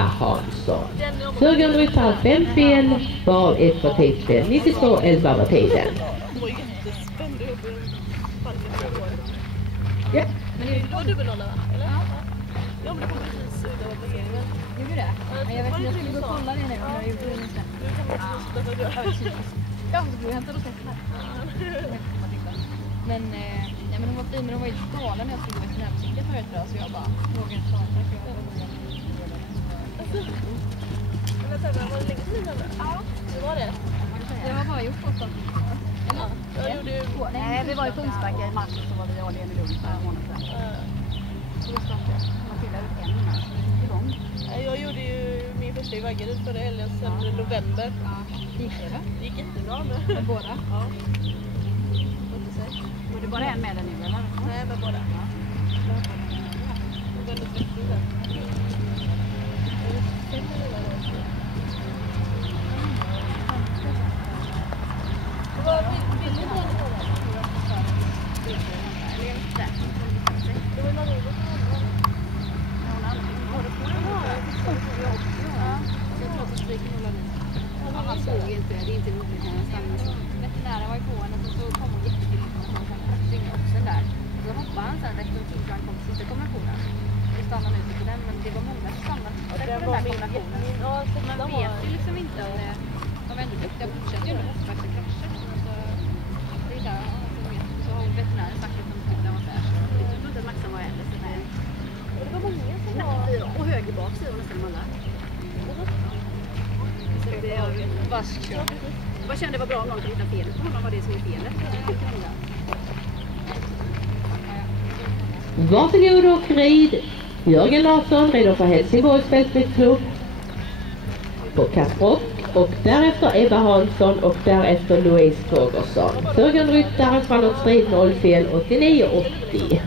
Hansson. Föregående ryttare 5 fel, varav 1 var tidsfel. 92:11 var tiden. Ja. Men det var dubbelnolla, eller? Ja, men det kommer precis ut av placeringen. Gjorde det? Ja, jag vet inte, jag skulle gå och kolla det nu om jag gjorde det inte. Nu kan man sluta för att göra. Ja, så blev jag hämtad och sett här. Men, ja, men hon var fin, men hon var ju galen när jag skulle gå i veterinärmusiken förut idag, så jag bara vågade inte ta det. Men vänta, var det länge sedan eller? Ja, det var det. Jag har bara gjort 8 Ja, jag gjorde ju... Nej, vi var i Kungsbacka i mars och så var vi i Åhléns i Lund för en månad sedan. Så då startade jag. Man fyllde ut en innan, så vi gick igång. Jag gjorde ju min första i Vaggeryd förra helgen sedan november. Ja, gick det då? Det gick jättebra med. Med båda? Ja. Var det bara en med den nu eller? Nej, med båda. Ja. Det var väldigt viktigt där. Vad vill ni ha? Det var någon roligt. Han såg inte, det är inte roligt när han stannar så. Veterinären var ju på henne och så kom hon jättegrimt och så ringa oxen där. Och så hoppade han sen efter en tid för han kom till sista kombinationen. Och stannade ute på den, men det var många som stannade efter den där kombinationen. Man vet ju liksom inte om det... De var ändå duktiga och fortsätter ju nu efter krascher. Så det är där så har veterinären sagt att de tyckte den var så här. Jag tror inte att Maxen var äldre. Det var många som var... Och höger bak så nästan de alla. Det är vask. Jag kände det var bra om någon kan hitta felet på honom, var det som är felet. Varsågod och rid. Jörgen Larsson rider för Helsingborgs fältridsklubb på Kasprock. Och därefter Ebba Hansson och därefter Louise Torgersson. Föregående ryttare Charlotte Strid 0 fel 89:80.